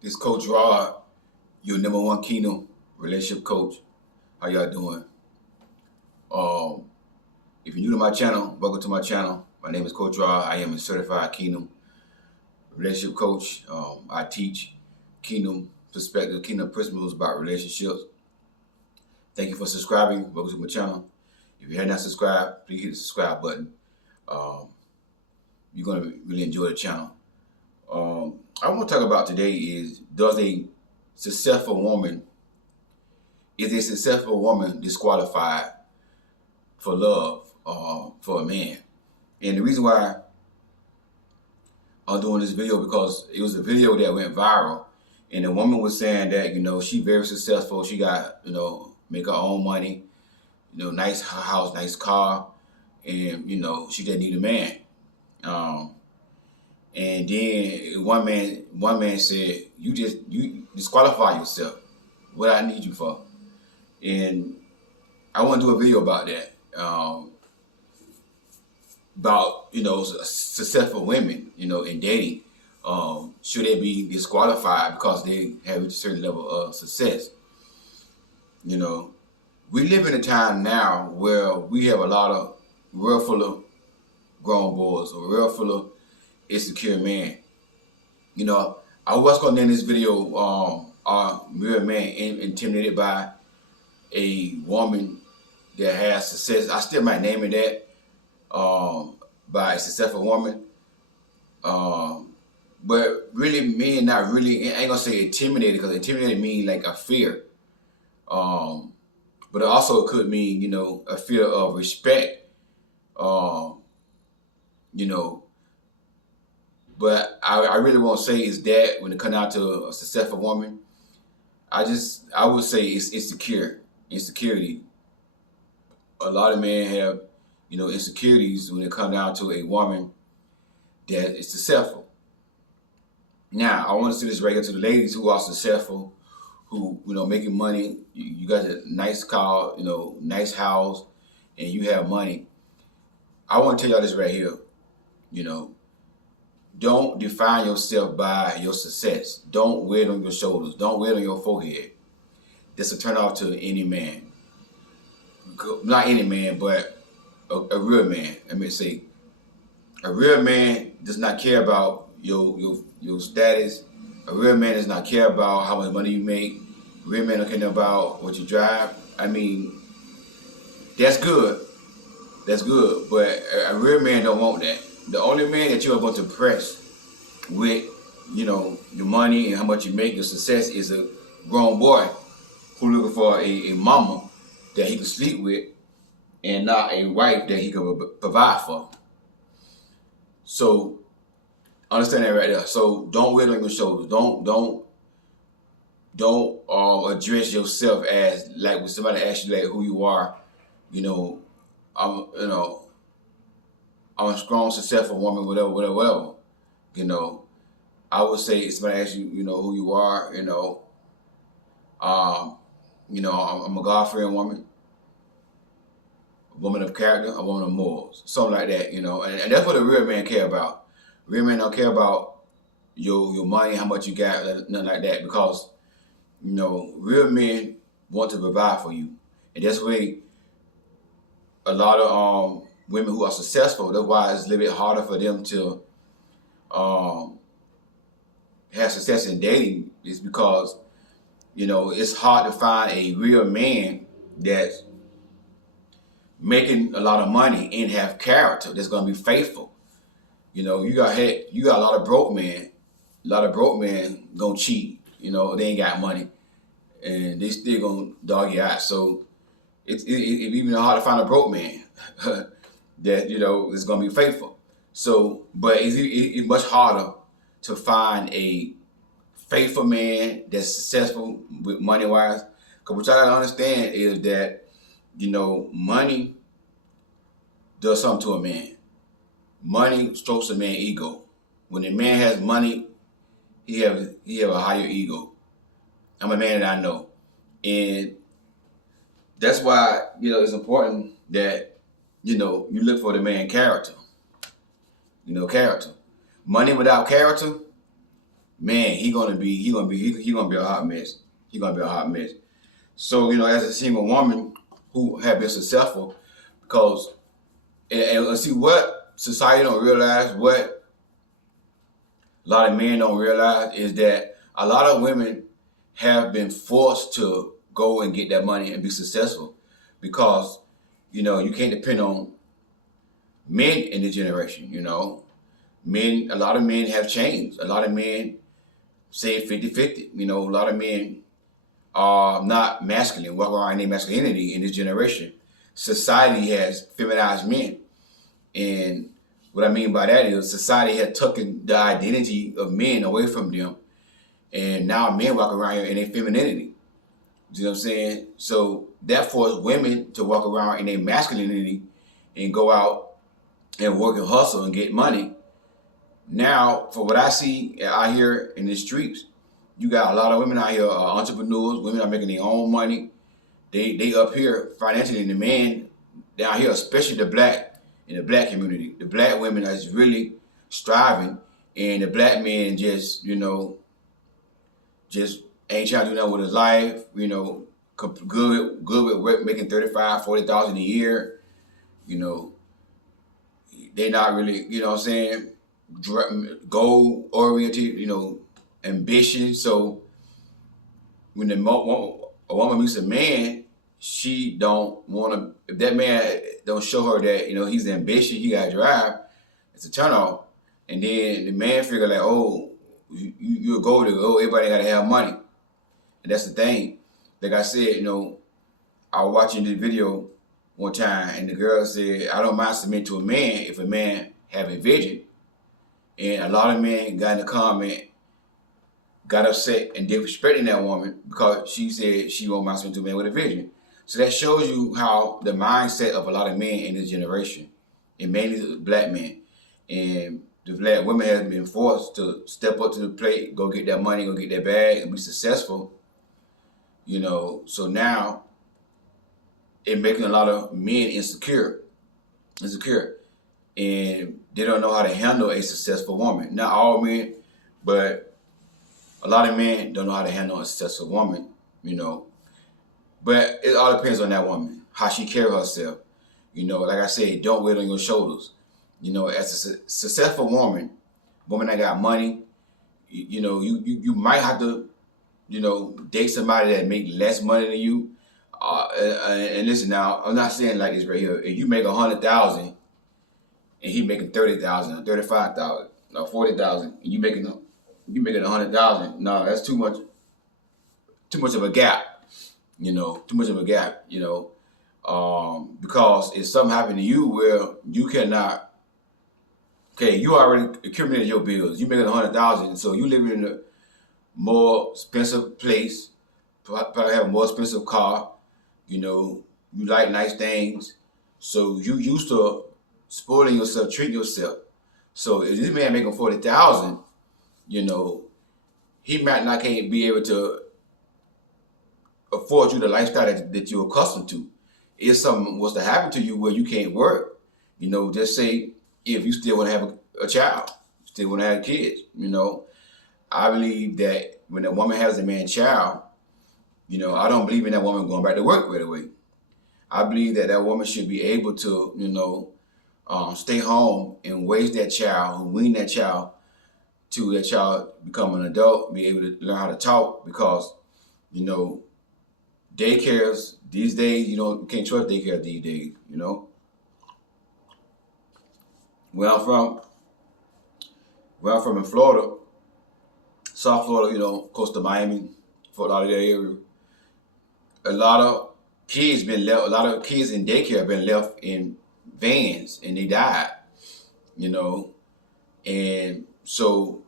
This Coach Rod, your #1 Kingdom relationship coach. How y'all doing? If you're new to my channel, welcome to my channel. My name is Coach Rod. I am a certified Kingdom relationship coach. I teach Kingdom perspective, Kingdom principles about relationships. Thank you for subscribing. Welcome to my channel. If you have not subscribed, please hit the subscribe button. You're going to really enjoy the channel. I want to talk about today is, is a successful woman disqualified for love for a man? And the reason why I'm doing this video, because it was a video that went viral, and the woman was saying that, she very successful. She got, make her own money, nice house, nice car, and, she didn't need a man. And then one man said, you disqualify yourself. What I need you for? And I want to do a video about that. About, successful women, in dating. Should they be disqualified because they have a certain level of success? We live in a time now where we have a lot of world full of grown boys, a world full of insecure men. I was going to name this video, are real men intimidated by a woman that has success? I still might name it that, by a successful woman. But really, men not really, I ain't gonna say intimidated, because intimidated means like a fear. But it also could mean, a fear of respect. But I really won't say is that when it comes out to a successful woman. I would say it's insecurity. A lot of men have, insecurities when it comes down to a woman that is successful. Now, I want to say this right here to the ladies who are successful, who, making money. You got a nice car, nice house, and you have money. I want to tell y'all this right here. Don't define yourself by your success. Don't wear it on your shoulders. Don't wear it on your forehead. That's a turn off to any man. Not any man, but a real man. Let me say, a real man does not care about your status. A real man does not care about how much money you make. A real man don't care about what you drive. I mean, that's good. That's good. But a real man don't want that. The only man that you are going to impress with, your money and how much you make, your success, is a grown boy who looking for a mama that he can sleep with, and not a wife that he can provide for. So understand that right there. So don't wear it on your shoulders. Don't address yourself as like when somebody asks you like who you are. I'm a strong, successful woman, whatever. I would say if somebody asks you, who you are, I'm a God-fearing woman, a woman of character, a woman of morals, something like that, and that's what a real man care about. Real men don't care about your money, how much you got, nothing like that, because, real men want to provide for you. And that's why a lot of women who are successful, that's why it's a little bit harder for them to have success in dating, is because, it's hard to find a real man that's making a lot of money and have character, that's going to be faithful. You got a lot of broke men. A lot of broke men gonna cheat. They ain't got money, and they still gonna dog you out. So it's even hard to find a broke man that is gonna be faithful. So, but it's much harder to find a faithful man that's successful with money wise. Because what y'all gotta understand is that money does something to a man. Money strokes a man's ego. When a man has money, he have a higher ego. I'm a man that I know, and that's why it's important that you look for the man character. Character. Money without character man, he gonna be a hot mess. He gonna be a hot mess. So, as a single woman who have been successful, because and see what society don't realize, what a lot of men don't realize is that a lot of women have been forced to go and get that money and be successful, because you can't depend on men in this generation. A lot of men have changed. A lot of men say 50-50. A lot of men are not masculine, walk around in their masculinity in this generation. Society has feminized men. And what I mean by that is society has taken the identity of men away from them. And now men walk around here in their femininity. You know what I'm saying? So that forces women to walk around in their masculinity and go out and work and hustle and get money. Now, for what I see out here in the streets, you got a lot of women out here entrepreneurs. Women are making their own money. They up here financially, and the men down here, especially in the black community, the black women is really striving, and the black men just ain't trying to do nothing with his life. Good with work, making 35, 40,000 a year. They not really, what I'm saying, goal oriented, ambition. So when a woman meets a man, she don't want to. If that man don't show her that he's ambitious, he got drive, it's a turn off. And then the man figure like, oh, you're a gold digger. Oh, everybody got to have money, and that's the thing. Like I said, I was watching this video one time, and the girl said, I don't mind submitting to a man if a man have a vision. And a lot of men got in the comment, got upset and disrespecting that woman because she said she won't mind submitting to a man with a vision. So that shows you how the mindset of a lot of men in this generation, and mainly black men, and the black women have been forced to step up to the plate, go get that money, go get that bag, and be successful. So now it making a lot of men insecure, and they don't know how to handle a successful woman. Not all men, but a lot of men don't know how to handle a successful woman. But it all depends on that woman, how she carry herself. Like I said, don't weigh it on your shoulders. As a successful woman that got money, you might have to, date somebody that make less money than you. And listen now, I'm not saying like this right here. If you make 100,000 and he making 30,000, 35,000, or 40,000, and you making 100,000, no, that's too much of a gap. Too much of a gap. Because if something happened to you where you cannot. Okay, you already accumulated your bills. You making 100,000, so you living in a more expensive place. Probably have a more expensive car. You like nice things, so you used to spoiling yourself, treating yourself. So if this man making 40,000, he might not can't be able to afford you the lifestyle that you're accustomed to. If something was to happen to you where you can't work, just say if you still want to have a child, still want to have kids, I believe that when a woman has a man child, I don't believe in that woman going back to work right away. I believe that woman should be able to, stay home and raise that child, and wean that child to that child become an adult, be able to learn how to talk, because, daycares these days, you can't trust daycare these days, Where I'm from in Florida, South Florida, close to Miami, Fort Lauderdale area, a lot of kids in daycare have been left in vans and they died, and so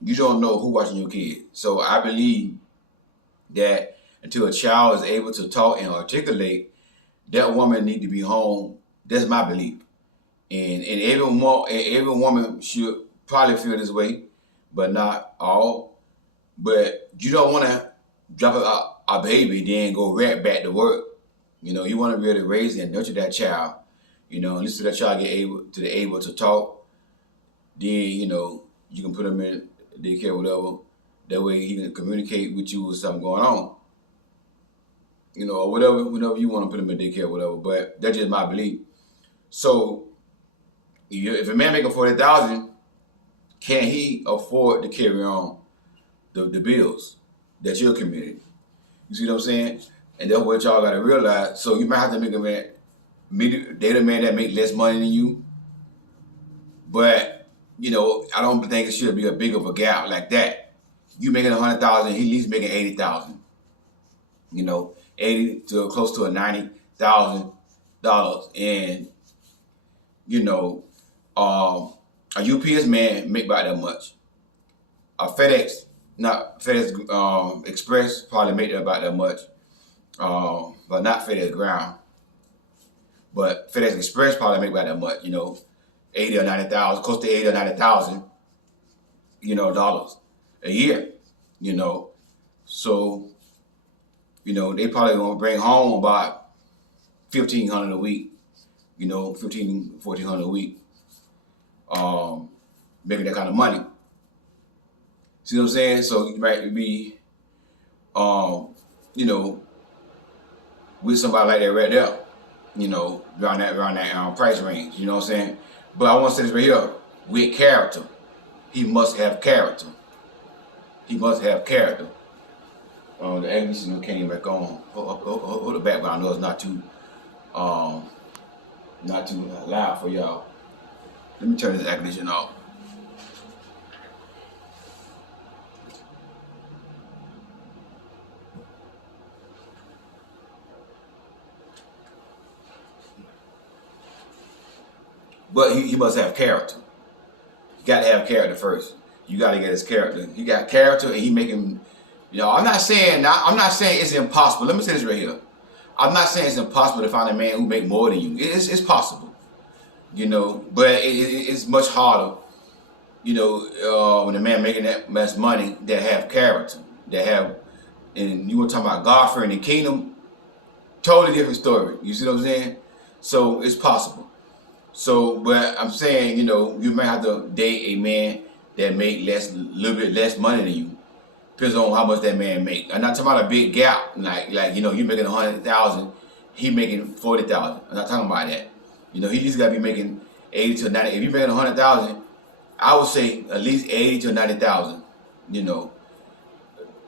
you don't know who watching your kid. So I believe that until a child is able to talk and articulate, that woman need to be home. That's my belief. And every woman should probably feel this way, but not all. But you don't want to drop a baby then go right back to work. You want to be able to raise and nurture that child. At least till that child get able to talk. Then you can put them in daycare, whatever. That way he can communicate with you with something going on. Or whatever you want to put him in daycare, whatever. But that's just my belief. So if a man making 40,000, can he afford to carry on the bills that you're committing? You see what I'm saying? And that's what y'all gotta realize. So you might have to make a man, date a man that make less money than you. But I don't think it should be a big of a gap like that. You making 100,000, he at least making 80,000. 80 to close to $90,000, and a UPS man make about that much. A FedEx Express probably make about that much, but not FedEx Ground. But FedEx Express probably make about that much. 80 or 90,000, close to 80 or 90,000, dollars a year. So they probably gonna bring home about $1,500 a week. $1,400 a week. Making that kind of money. See what I'm saying? So you might be, with somebody like that right there, around that price range. You know what I'm saying? But I want to say this right here: with character, he must have character. He must have character. The air conditioner came back on. Hold the background noise not too loud for y'all. Let me turn this air conditioner off. But he must have character. You got to have character first. You got to get his character. He got character, and he making. I'm not saying it's impossible. Let me say this right here. I'm not saying it's impossible to find a man who make more than you. It's possible. But it's much harder. When a man making that much money that have character, that have, and you want to talk about God fearing the kingdom, totally different story. You see what I'm saying? So it's possible. So, but I'm saying, you might have to date a man that make little bit less money than you. Depends on how much that man make. I'm not talking about a big gap, like you making 100,000, he making 40,000. I'm not talking about that. He just got to be making 80 to 90. If you're making 100,000, I would say at least 80 to 90,000. Between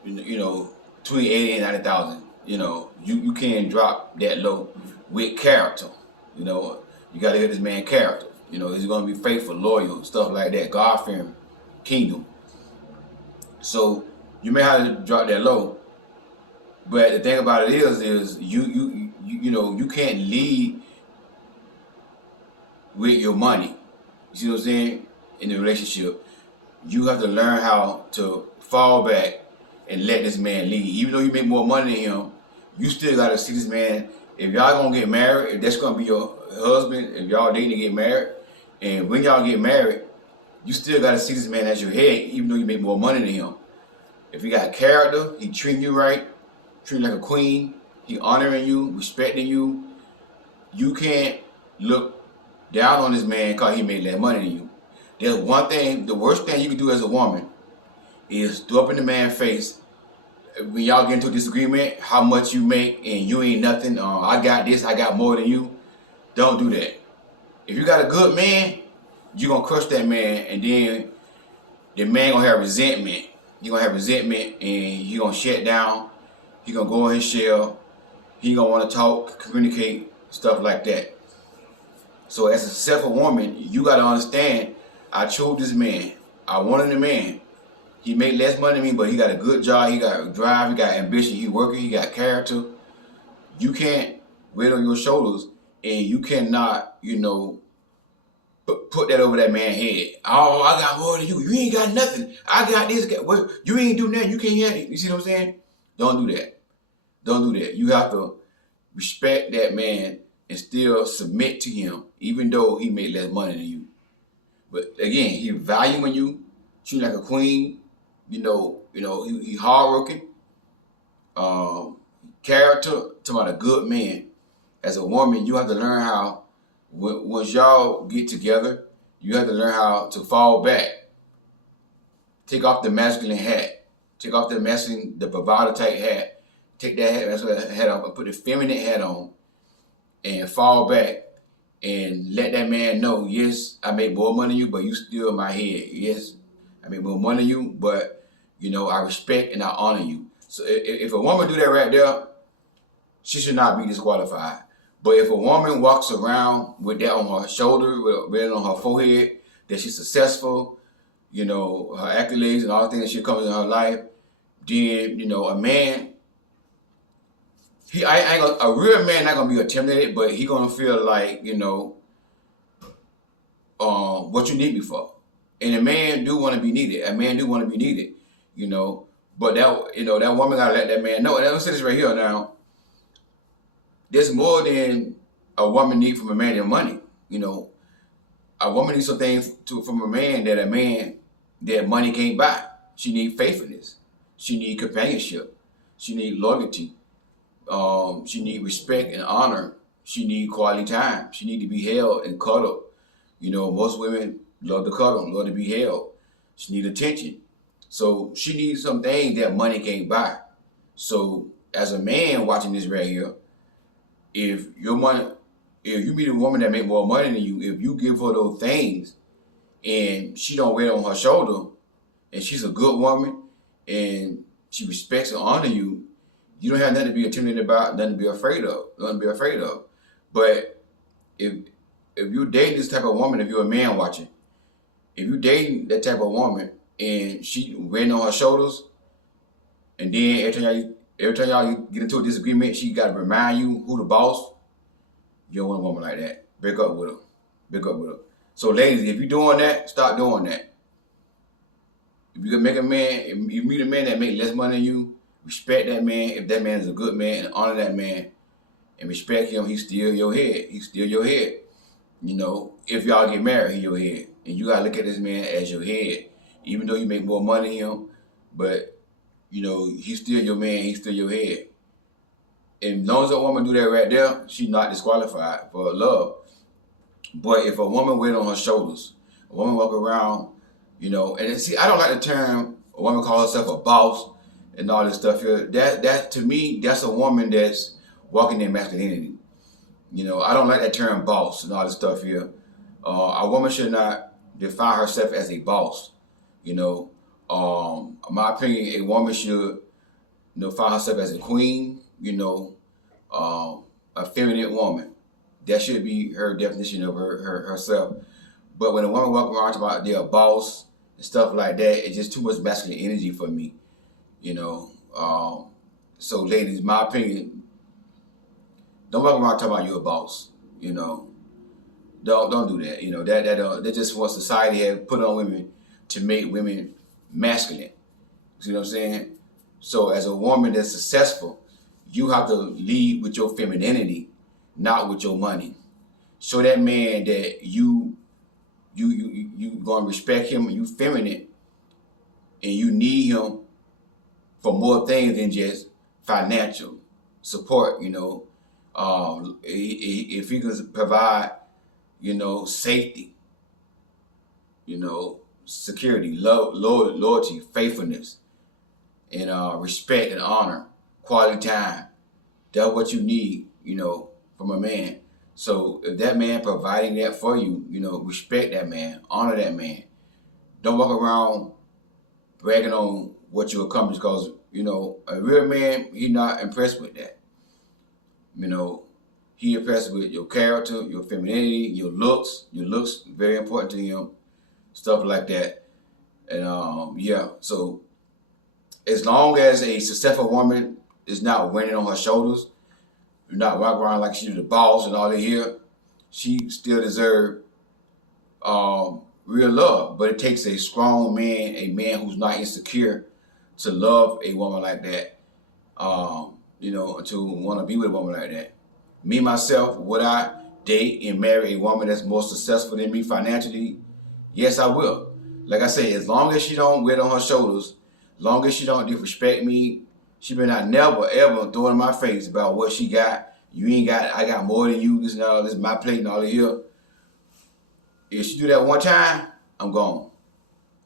80 and 90,000. You can't drop that low with character. You got to get this man character. He's going to be faithful, loyal, stuff like that. God-fearing, kingdom. So you may have to drop that low. But the thing about it is you can't lead with your money. You see what I'm saying? In the relationship, you have to learn how to fall back and let this man lead. Even though you make more money than him, you still got to see this man. If y'all gonna get married, if that's gonna be your husband, if y'all dating to get married, and when y'all get married, you still gotta see this man as your head, even though you make more money than him. If he got character, he treating you right, treating you like a queen, he honoring you, respecting you, you can't look down on this man because he made less money than you. There's one thing, the worst thing you can do as a woman is throw up in the man's face when y'all get into a disagreement, how much you make and you ain't nothing, I got this, I got more than you. Don't do that. If you got a good man, you're going to crush that man, and then the man going to have resentment. You're going to have resentment, and he going to shut down. He going to go in his shell. He going to want to talk, communicate, stuff like that. So as a successful woman, you got to understand, I chose this man. I wanted a man. He made less money than me, but he got a good job. He got drive. He got ambition. He working. He got character. You can't weight on your shoulders, and you cannot, put that over that man's head. Oh, I got more than you. You ain't got nothing. I got this. Well, you ain't doing that. You can't have it. You see what I'm saying? Don't do that. Don't do that. You have to respect that man and still submit to him, even though he made less money than you. But again, he valuing you, treating you like a queen. He hardworking, character, talking about a good man. As a woman, you have to learn how, once y'all get together, you have to learn how to fall back take off the masculine hat. Take off the bravado type hat. Take that hat off and put the feminine hat on and fall back and let that man know, yes, I make more money than you, but you still in my head. Yes, I make more money than you, but I respect and I honor you. So if a woman do that right there, she should not be disqualified. But if a woman walks around with that on her shoulder, with it on her forehead, that she's successful, her accolades and all the things that she comes in her life, then a man, a real man not gonna be intimidated, but he gonna feel like what you need me for. And a man do want to be needed. A man do want to be needed, But that woman gotta let that man know. And I'm saying this right here now. There's more than a woman need from a man than money. A woman needs some things from a man that money can't buy. She need faithfulness. She need companionship. She need loyalty. She need respect and honor. She need quality time. She need to be held and cuddled. Most women love to cuddle, love to be held. She need attention. So she needs some things that money can't buy. So as a man watching this right here, if you meet a woman that make more money than you, if you give her those things and she don't wear it on her shoulder, and she's a good woman and she respects and honor you, you don't have nothing to be intimidated about, nothing to be afraid of. But if you're dating this type of woman, if you're a man watching, if you're dating that type of woman and she wearing on her shoulders, and then every time y'all get into a disagreement, she got to remind you who the boss, you don't want a woman like that. Break up with her. So ladies, if you're doing that, stop doing that. If you can make a man, if you meet a man that make less money than you, respect that man. If that man is a good man, and honor that man and respect him, he's still your head. He's still your head. If y'all get married, he's your head. And you gotta look at this man as your head. Even though you make more money than him, but he's still your man, he's still your head. And as long as a woman do that right there, she's not disqualified for love. But if a woman wear it on her shoulders, a woman walk around, and see, I don't like the term a woman call herself a boss and all this stuff here. That to me, that's a woman that's walking in masculinity. I don't like that term boss and all this stuff here. A woman should not define herself as a boss. In my opinion, a woman should find herself as a queen, a feminine woman. That should be her definition of herself. But when a woman walks around talking about they're a boss and stuff like that, it's just too much masculine energy for me. So ladies, my opinion, don't walk around talking about you're a boss. Don't do that. That's just what society has put on women to make women masculine. See what I'm saying? So as a woman that's successful, you have to lead with your femininity, not with your money. Show that man that you gonna respect him and you feminine, and you need him for more things than just financial support. If he can provide, safety, security, love, loyalty, faithfulness, and respect and honor, quality time. That's what you need, from a man. So if that man providing that for you, respect that man, honor that man. Don't walk around bragging on what you accomplished, because, a real man, he's not impressed with that. He impressed with your character, your femininity, your looks. Your looks very important to him, stuff like that. And so as long as a successful woman is not wearing it on her shoulders, you're not walking around like she's the boss and all that here, she still deserves real love. But it takes a strong man, a man who's not insecure, to love a woman like that, to want to be with a woman like that. Me, myself, would I date and marry a woman that's more successful than me financially? Yes, I will. Like I say, as long as she don't wear it on her shoulders, as long as she don't disrespect me, she better not never, ever throw it in my face about what she got. You ain't got, I got more than you, this and all, this is my plate and all that here. If she do that one time, I'm gone.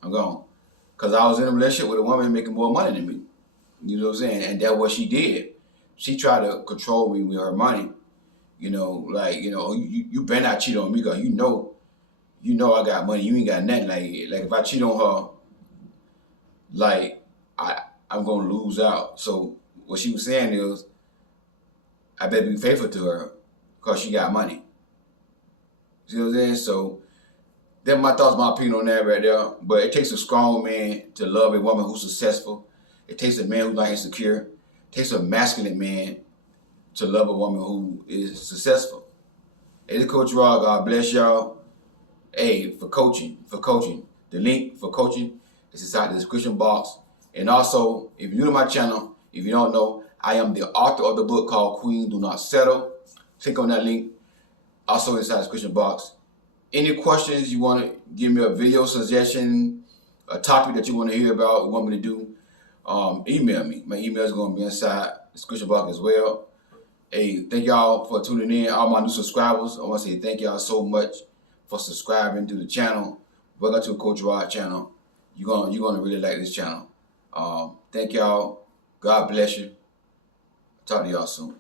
Because Because I was in a relationship with a woman making more money than me. You know what I'm saying? And that's what she did. She tried to control me with her money. You know, like, you better not cheat on me because you know I got money. You ain't got nothing. Like if I cheat on her, like I'm gonna lose out. So what she was saying is, I better be faithful to her because she got money. See what I'm saying? So that's my thoughts, my opinion on that right there. But it takes a strong man to love a woman who's successful. It takes a man who's not insecure. It takes a masculine man to love a woman who is successful. Hey, this is Coach Rod. God bless y'all. Hey, for coaching. The link for coaching is inside the description box. And also, if you're new to my channel, if you don't know, I am the author of the book called Queen Do Not Settle. Click on that link. Also inside the description box. Any questions you want to give me, a video suggestion, a topic that you want to hear about, want me to do, email me. My email is going to be inside the description box as well. Hey, thank y'all for tuning in. All my new subscribers, I want to say thank y'all so much for subscribing to the channel. Welcome to Coach Rod channel. You're gonna really like this channel. Thank y'all. God bless you. Talk to y'all soon.